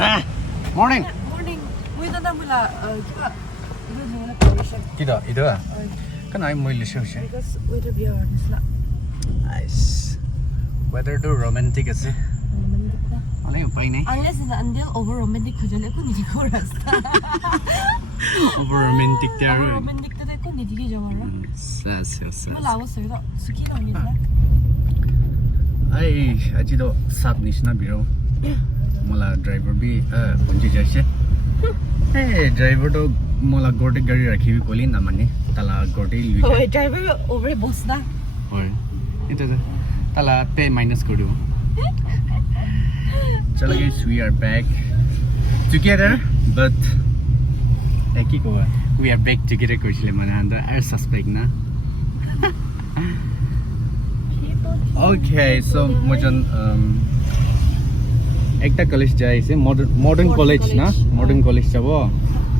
Morning. Morning. Wait na mula. Ido na operation. Ito ah. Kan ay mo ilisyo siya. Because weather beyond isla. Nice. Weather do romantic kasi. Romantic na. Wala yung pay na. Unless na andil over romantic ko dyan ako hindi ko rasta. Over romantic there. Over romantic na ko hindi ko jamara. Sas. Wala ako sir. Suki na ulit na. Ay, aji do sab nish na biro. Mala driver bi punji jaise. Hey, driver to mala gorte gari rakhi bi koli na mane. Tala gorte lui. Oh, driver over boss na. Hoy. Ito tala pay minus koriu. Chalo guys, we are back together, but we are back together koisile mane andra are suspect na. Okay, so mojon ekta college jaise modern college na modern college jabo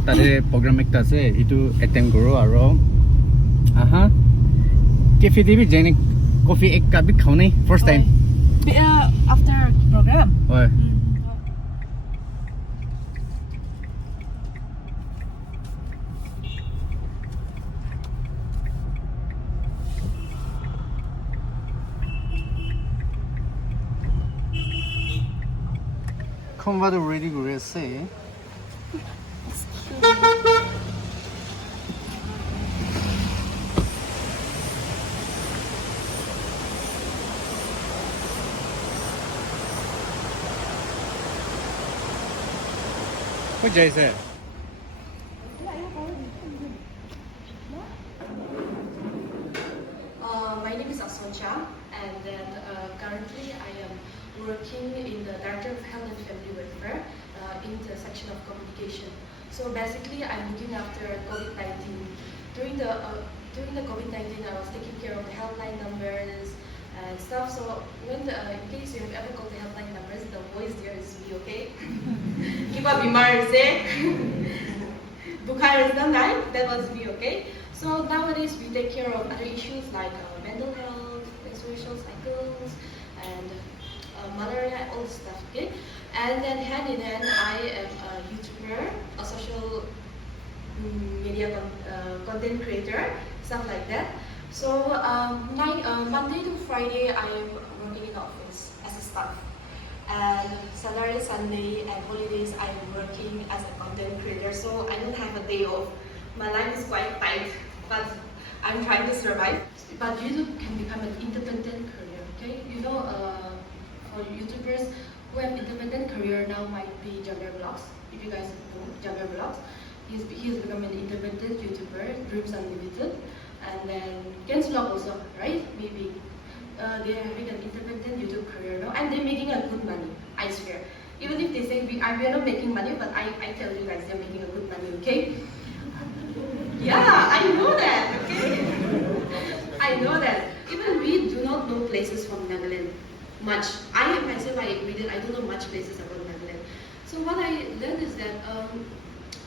tare program ekta ase itu attend koro aro cafe de bi jane coffee ek cup bi khaune first time After program. hoy Come what ready to say. What Jay said? My name is Aswancha, and then currently I am working in the Director of Health and Family Welfare in the section of communication. So basically, I'm looking after COVID-19. During the COVID-19, I was taking care of the helpline numbers and stuff. So when in case you have ever called the helpline numbers, the voice there is me, okay? Kiba bimar se, bukhar is not right. That was me, okay? So nowadays we take care of other issues like mental health, menstrual cycles, and malaria, all this stuff, okay? And then hand in hand, I am a YouTuber, a social media content creator, stuff like that. So Monday to Friday, I am working in the office as a staff. And Saturday, Sunday, and holidays, I am working as a content creator. So I don't have a day off. My life is quite tight, but I'm trying to survive. But YouTube can become an independent career, okay? You know, for YouTubers who have independent career now might be Juggling Vlogs. If you guys know Juggling Vlogs, he has become an independent YouTuber, Dreams Unlimited, and then Ken's Vlog also, right? Maybe they are having an independent YouTube career now, and they're making a good money. I swear. Even if they say we are not making money, but I tell you guys, they're making a good money. Okay? Yeah, I know that. Okay? I know that. Even we do not know places from Netherlands much. I myself, I don't know much places about Netherlands. So what I learned is that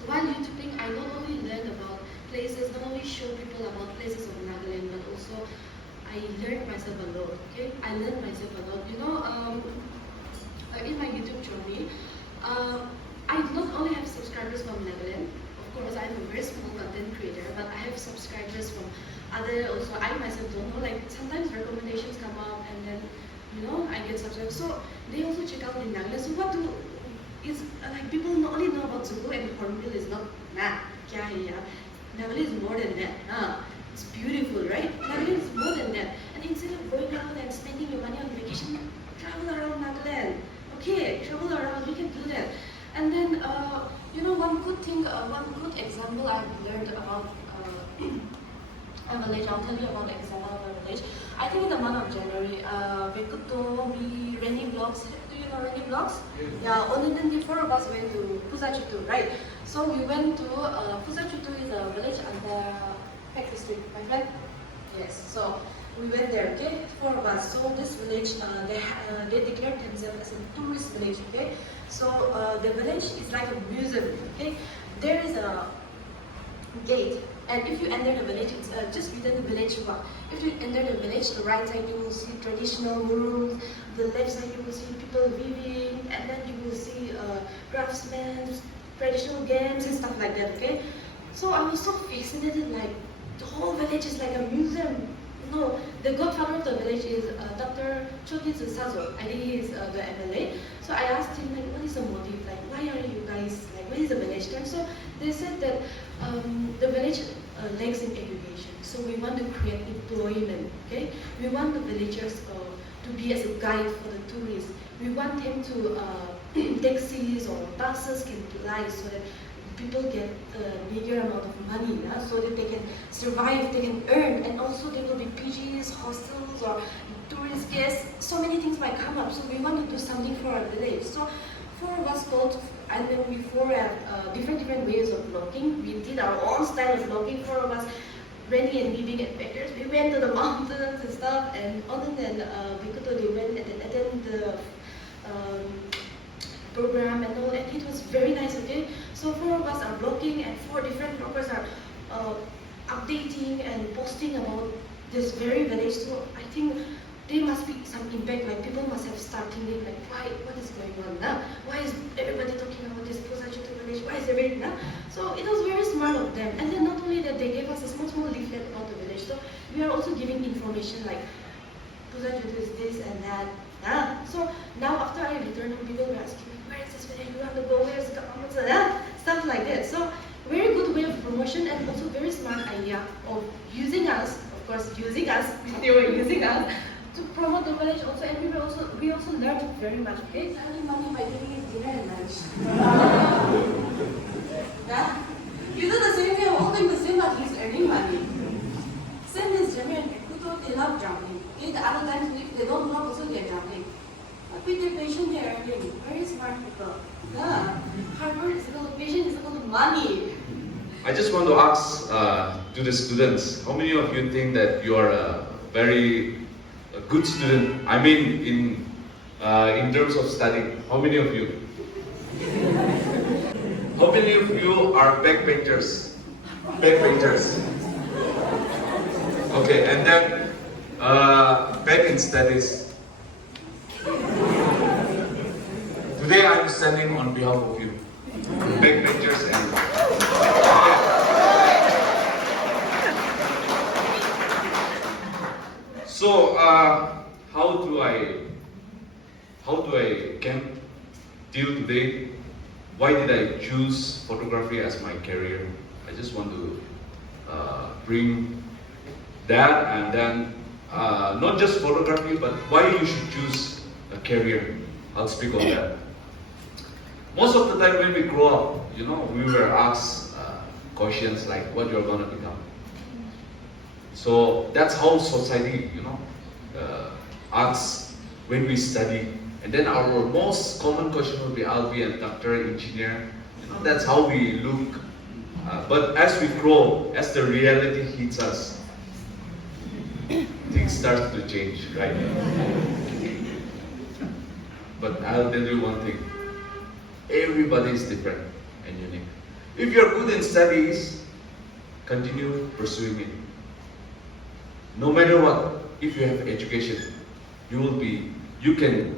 while YouTubing, I not only learn about places, not only show people about places of Netherlands, but also I learned myself a lot. Okay, I learned myself a lot. You know, in my YouTube journey, I not only have subscribers from Netherlands. Of course, I'm a very small content creator, but I have subscribers from other. Also, I myself don't know. Like sometimes recommendations come up, and then I get subscribers. So they also check out in Netherlands. So what do is like people not only know about Zuko and Hornbill is not kya hai yaar. Netherlands is more than that. It's beautiful, right? Netherlands is more than that. And instead of going out and spending your money on vacation, travel around Netherlands. Okay, travel around. We can do that. And then one good thing, one good example I've learned about a village. I'll tell you about the example of a village. I think in the month of January, we could be renting vlogs. Do you know renting vlogs? Yeah, only then the four of us went to Pusachutu, right? So we went to Pusachutu is a village under Peck District, my friend. Yes. So we went there. Okay, four of us. So this village, they declared themselves as a tourist village. Okay. So the village is like a museum. Okay. There is a gate. And if you enter the village, it's just within the village walk. If you enter the village, the right side you will see traditional rooms, the left side you will see people weaving, and then you will see craftsmen, traditional games and stuff like that, okay? So I was so fascinated, like the whole village is like a museum. No, the godfather of the village is Dr. Chokitsu Sazo. I think he is the MLA. So I asked him, like, what is the motive? Like, why are you guys, like, what is the village term? So they said that the village lacks in education. So we want to create employment, okay? We want the villagers to be as a guide for the tourists. We want them to taxis or buses can fly so that people get a bigger amount of money, so that they can survive, they can earn, and also there will be PGs, hostels, or tourist guests. So many things might come up. So we want to do something for our village. So four of us got, and then we four have different ways of vlogging. We did our own style of vlogging. Four of us, Rennie and me being adventurers, we went to the mountains and stuff. And other than Bikuto, they went and attend the program and all, and it was very nice, okay? So four of us are vlogging and four different vloggers are updating and posting about this very village. So I think there must be some impact, like people must have started thinking like, what is going on now? Why is everybody talking about this Pusachutu village? Why is everybody now? So it was very smart of them. And then not only that, they gave us a small leaflet about the village. So we are also giving information like Pusachutu is this and that. So now after I returned home, people were asking me, where is this village? We want to go, where is the government? Stuff like that. So very good way of promotion and also very smart idea of using us, of course using us, they were using us to promote the village also, and we also learned very much. Okay, earning money by doing his dinner and lunch. Yeah? You do the same thing, I'm all doing the same, but he's earning money. Same as Jeremy and Ekuto, they love jumping. Okay, the other times if they don't know, also they're jumping. But with their patient, they're earning. Very smart people. Yeah. Hard work is equal to patient is equal to money. I just want to ask to the students, how many of you think that you are a very good student? I mean, in terms of studying, how many of you? How many of you are backbenchers? Backbenchers. Okay, and then back in studies. Today I'm standing on behalf of you, backbenchers and. So how do I can deal today? Why did I choose photography as my career? I just want to bring that, and then not just photography, but why you should choose a career. I'll speak on that. Most of the time when we grow up, you know, we were asked questions like what you're gonna become. So that's how society, you know, asks when we study. And then our most common question would be, I'll be a doctor, engineer. You know, that's how we look. But as we grow, as the reality hits us, things start to change, right? But I'll tell you one thing. Everybody is different and unique. If you're good in studies, continue pursuing it. No matter what, if you have education, you can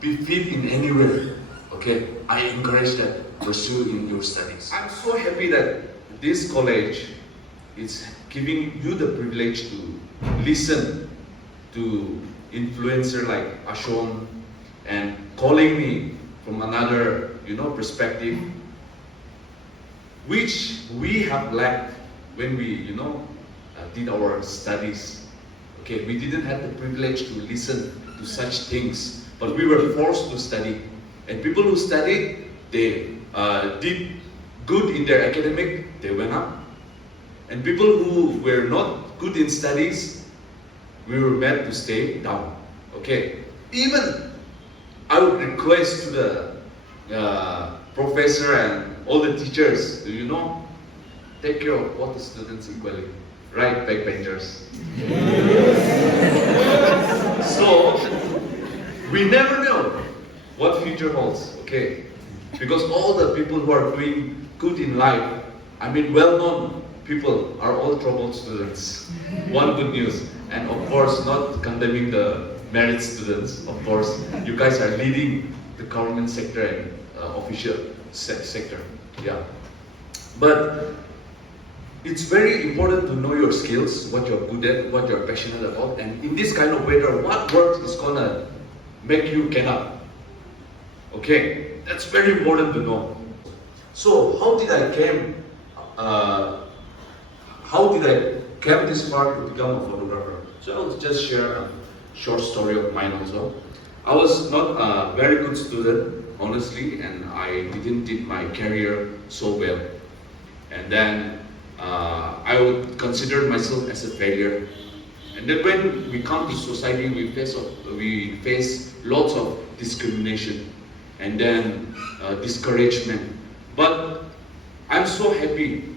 be fit in anywhere. Okay, I encourage that, pursue in your studies. I'm so happy that this college is giving you the privilege to listen to influencer like Ashon and calling me from another, you know, perspective, which we have lacked when we, you know, did our studies. Okay, we didn't have the privilege to listen to such things, but we were forced to study. And people who studied, they did good in their academic, they went up. And people who were not good in studies, we were made to stay down. Okay, even I would request to the professor and all the teachers, do you know, take care of all the students equally. Right, backbenchers. So, we never know what future holds, okay? Because all the people who are doing good in life, I mean well-known people, are all troubled students. One good news, and of course not condemning the merit students, of course, you guys are leading the the government sector and official sector. Yeah, but it's very important to know your skills, what you're good at, what you're passionate about, and in this kind of weather, what work is gonna make you get up. Okay, that's very important to know. So how did I came this far to become a photographer? So I'll just share a short story of mine also. I was not a very good student, honestly, and I didn't did my career so well. And then I would consider myself as a failure. And then when we come to society, we face lots of discrimination and then discouragement. But I'm so happy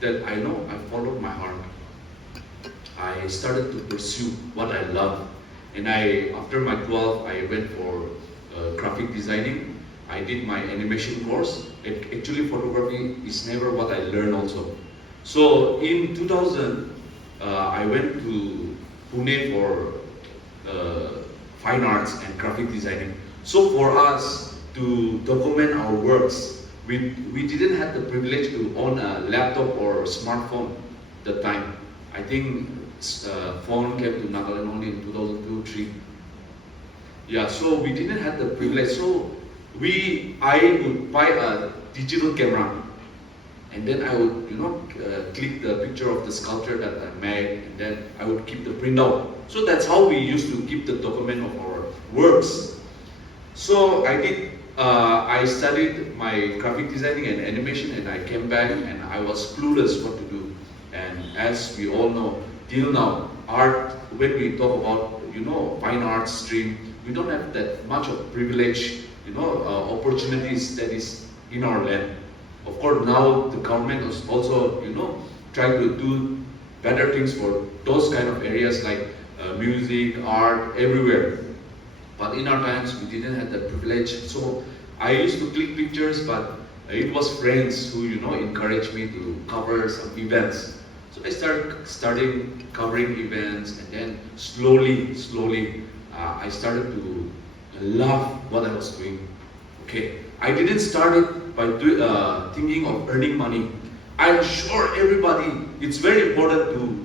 that I know I followed my heart. I started to pursue what I love. And after my 12, I went for graphic designing. I did my animation course. Actually, photography is never what I learned also. So in 2000, I went to Pune for fine arts and graphic designing. So for us to document our works, we didn't have the privilege to own a laptop or smartphone at the time. I think phone came to Nagaland only in 2002-03. Yeah, so we didn't have the privilege. So I would buy a digital camera, and then I would, click the picture of the sculpture that I made, and then I would keep the printout. So that's how we used to keep the document of our works. So I studied my graphic designing and animation, and I came back and I was clueless what to do. And as we all know, till now, art, when we talk about, fine arts stream, we don't have that much of privilege, opportunities that is in our land. Of course, now the government is also, trying to do better things for those kind of areas like music, art, everywhere. But in our times, we didn't have that privilege. So I used to click pictures, but it was friends who, encouraged me to cover some events. So I started covering events, and then slowly, I started to love what I was doing. Okay, I didn't start it by thinking of earning money. I'm sure everybody, it's very important to,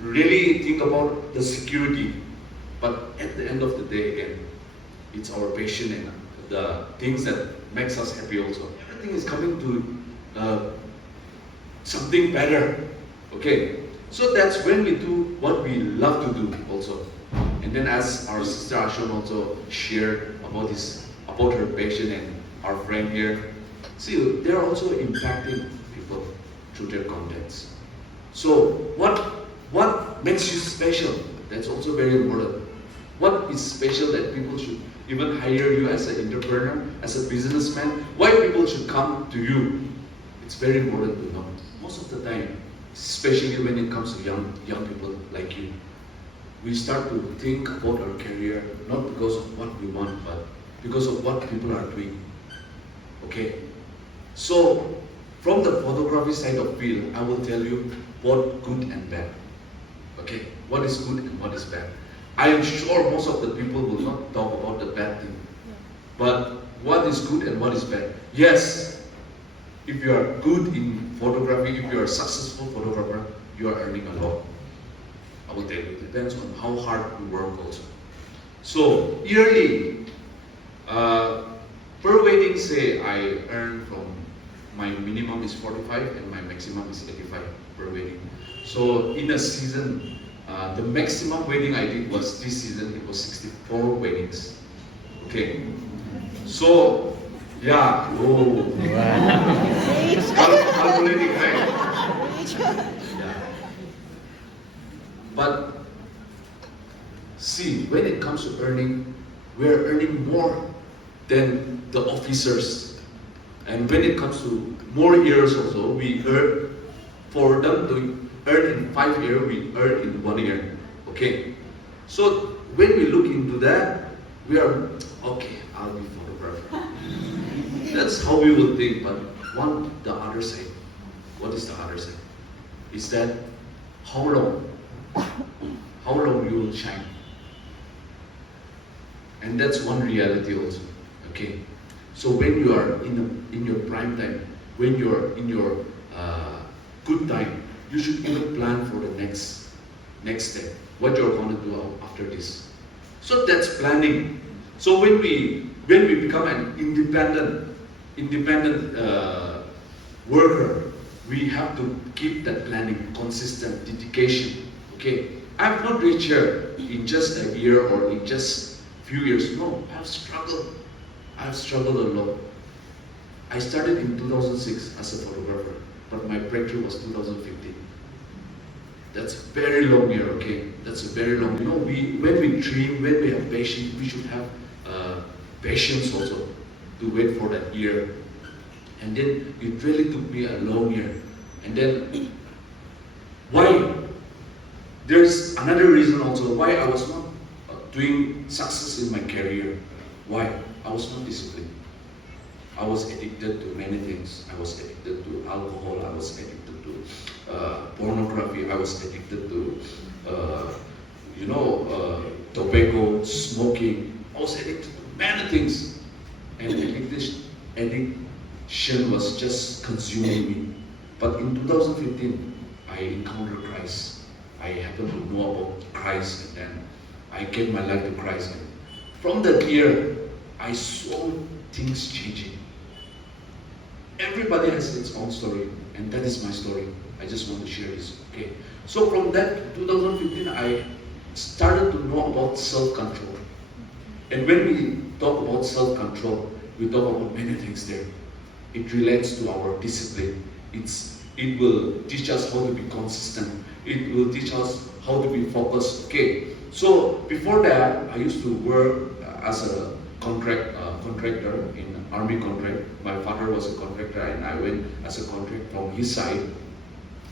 really think about the security. But at the end of the day, again, it's our passion and the things that makes us happy also. Everything is coming to something better. Okay, so that's when we do what we love to do also. And then as our sister Ashon also shared about her passion, and our friend here, see, they're also impacting people through their contents. So what makes you special? That's also very important. What is special that people should even hire you as an entrepreneur, as a businessman? Why people should come to you? It's very important to know. Most of the time, especially when it comes to young people like you, we start to think about our career not because of what we want, but because of what people are doing. Okay? So, from the photography side of field, I will tell you both good and bad. Okay? What is good and what is bad. I am sure most of the people will not talk about the bad thing. But what is good and what is bad? Yes, if you are good in photography, if you are a successful photographer, you are earning a lot. I will tell you, it depends on how hard you work also. So, yearly, per wedding, say I earn from, my minimum is 45 and my maximum is 85 per wedding. So, in a season, the maximum wedding I did was this season, it was 64 weddings. Okay. So, yeah, calculating, right? Yeah. But, see, when it comes to earning, we are earning more than the officers. And when it comes to more years also, we earn, for them to earn in 5 years, we earn in 1 year. Okay? So when we look into that, we are, okay, I'll be photographer. That's how we will think, but the other side, what is the other side? Is that how long you will shine. And that's one reality also. Okay. So when you are in your prime time, when you're in your good time, you should even plan for the next step. What you're going to do after this. So that's planning. So when we become an independent worker, we have to keep that planning consistent, dedication. Okay, I've not reached here in just a year or in just few years. No, I've struggled. I've struggled a lot. I started in 2006 as a photographer, but my breakthrough was 2015. That's a very long year, okay? That's a very long. You know, when we dream, when we have patience, we should have patience also to wait for that year. And then it really took me a long year. And then why? There's another reason also why I was not doing success in my career. Why? I was not disciplined. I was addicted to many things. I was addicted to alcohol. I was addicted to pornography. I was addicted to, tobacco, smoking. I was addicted to many things. And addiction was just consuming me. But in 2015, I encountered Christ. I happened to know about Christ, and then I gave my life to Christ. And from that year, I saw things changing. Everybody has its own story, and that is my story. I just want to share this. Okay. So from that 2015, I started to know about self-control. And when we talk about self-control, we talk about many things there. It relates to our discipline. It will teach us how to be consistent. It will teach us how to be focused. Okay. So before that, I used to work as a contractor in army contract. My father was a contractor, and I went as a contract from his side.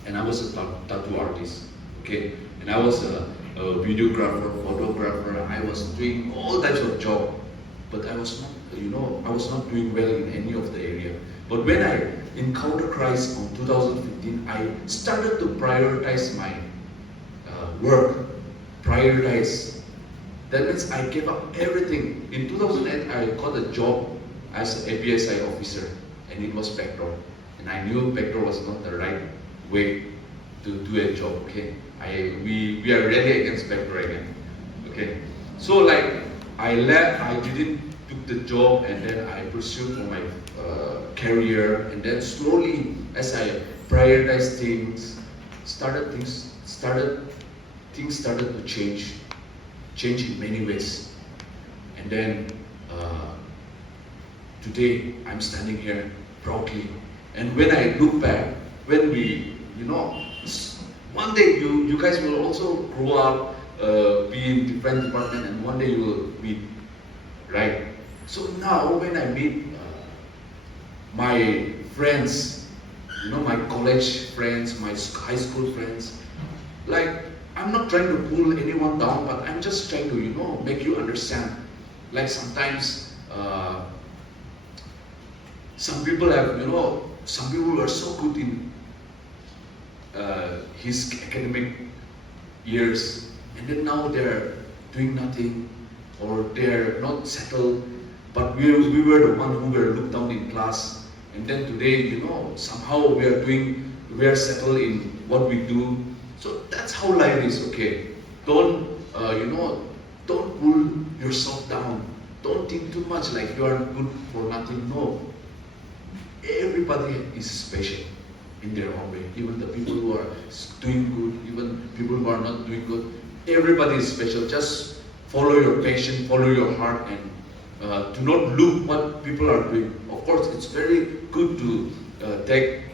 And I was a tattoo artist. Okay. And I was a videographer, photographer. I was doing all types of job, but I was not, I was not doing well in any of the area. But when I encountered Christ in 2015, I started to prioritize my work. Prioritize. That means I gave up everything. In 2008, I got a job as an APSI officer, and it was backdoor. And I knew backdoor was not the right way to do a job. Okay, we are really against backdoor again. Okay, so like I left, I didn't took the job, and then I pursued for my career, and then slowly as I prioritized things, things started to change in many ways. And then today I'm standing here proudly. And when I look back, when we, one day you guys will also grow up, be in different department, and one day you will meet, right? So now when I meet my friends, my college friends, my high school friends, like I'm not trying to pull anyone down, but I'm just trying to, make you understand. Like sometimes, some people have, some people are so good in his academic years, and then now they're doing nothing, or they're not settled. But we were the one who were looked down in class, and then today, somehow we are settled in what we do. So that's how life is. Okay, don't pull yourself down. Don't think too much like you are good for nothing. No, everybody is special in their own way. Even the people who are doing good, even people who are not doing good, everybody is special. Just follow your passion, follow your heart, and do not look what people are doing. Of course, it's very good to take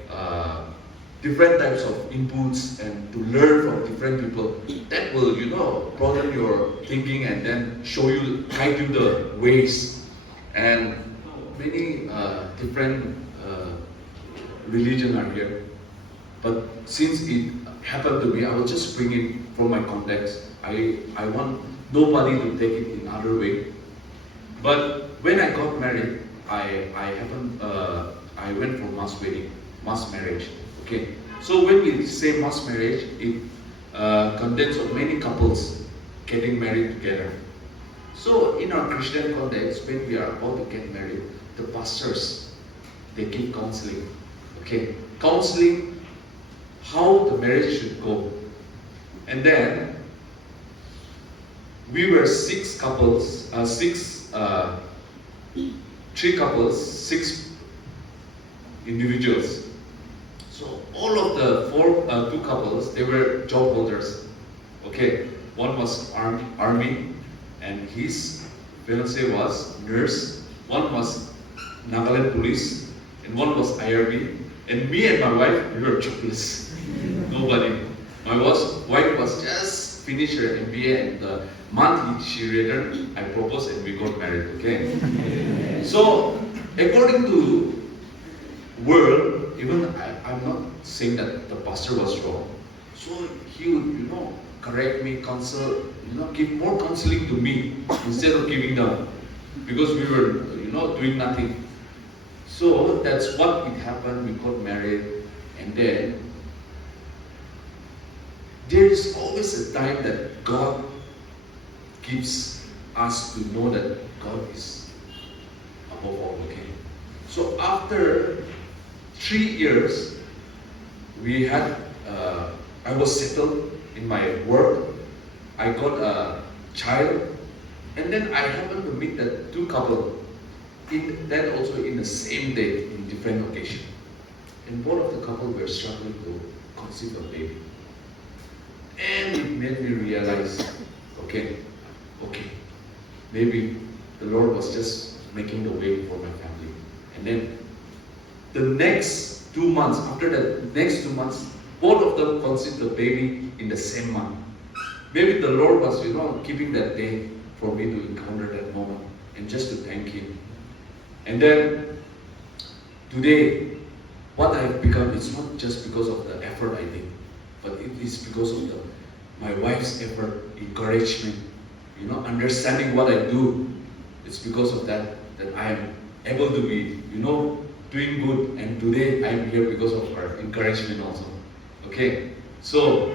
different types of inputs and to learn from different people. That will, broaden your thinking and then guide you the ways. And many different religions are here. But since it happened to me, I will just bring it from my context. I want nobody to take it in other way. But when I got married, I went for mass marriage. Okay. So when we say mass marriage, it contains of many couples getting married together. So in our Christian context, when we are about to get married, the pastors, they give counseling. Okay, counseling how the marriage should go. And then we were three couples, six individuals. So all of the two couples, they were job holders. Okay, one was army, and his fiancée was nurse. One was Nagaland police, and one was IRB. And me and my wife, we were jobless. Nobody. My wife was just finished her MBA, and the month she returned, I proposed and we got married. Okay. So according to world, even I'm not saying that the pastor was wrong. So he would, correct me, counsel, give more counseling to me instead of giving them, because we were, doing nothing. So that's what it happened. We got married, and then there is always a time that God gives us to know that God is above all. Okay. So after 3 years, I was settled in my work. I got a child, and then I happened to meet the two couple also in the same day in different occasion. And both of the couple were struggling to conceive a baby. And it made me realize, okay, maybe the Lord was just making the way for my family. And then the next 2 months, after the next 2 months, both of them conceived the baby in the same month. Maybe the Lord was, keeping that day for me to encounter that moment and just to thank Him. And then today, what I have become, it's not just because of the effort I did, but it is because of my wife's effort, encouragement, understanding what I do. It's because of that I am able to be, doing good. And today I am here because of her encouragement also. Okay, so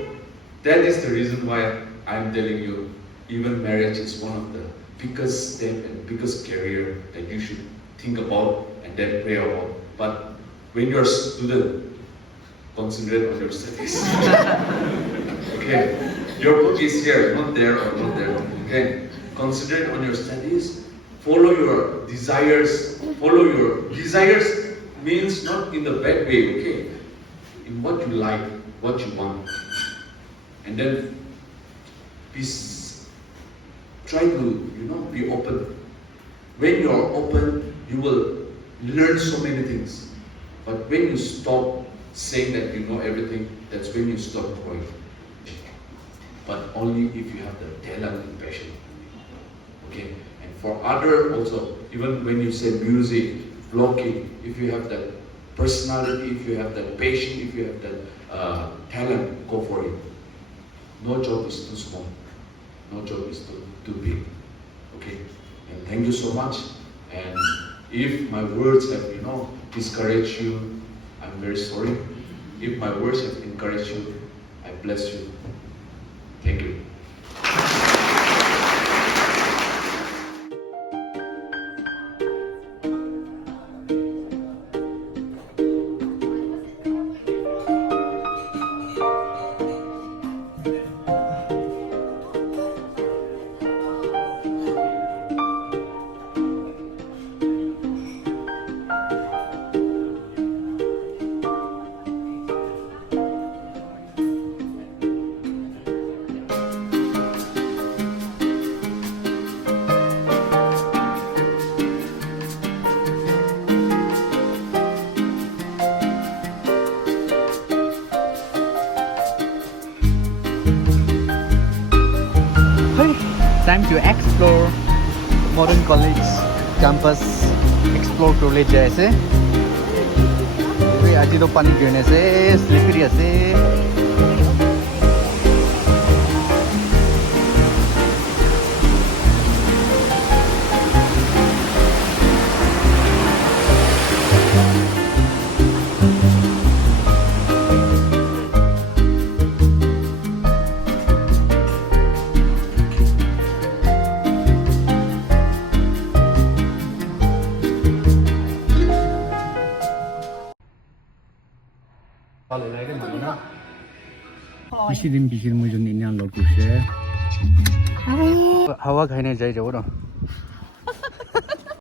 that is the reason why I am telling you, even marriage is one of the biggest step and biggest career that you should think about and then pray about. But when you're a student, concentrate on your studies. Okay, your book is here, not there or not there. Okay, concentrate on your studies. Follow your desires. Follow your desires means not in the bad way. Okay, in what you like, what you want, and then try to be open. When you are open, you will learn so many things. But when you stop saying that you know everything, that's when you stop growing. But only if you have the talent and passion. Okay? And for other also, even when you say music, vlogging, if you have that personality, if you have that passion, if you have that talent, go for it. No job is too small. No job is too big. Okay? And thank you so much. And if my words have, discouraged you, I'm very sorry. If my words have encouraged you, I bless you. Thank you. Time to explore modern college campus. Explore college jaise. We aji to pani girne ase, slippery ase. Bisi din bisi mo jun inya lo kushe. Hawa khaine jai jawo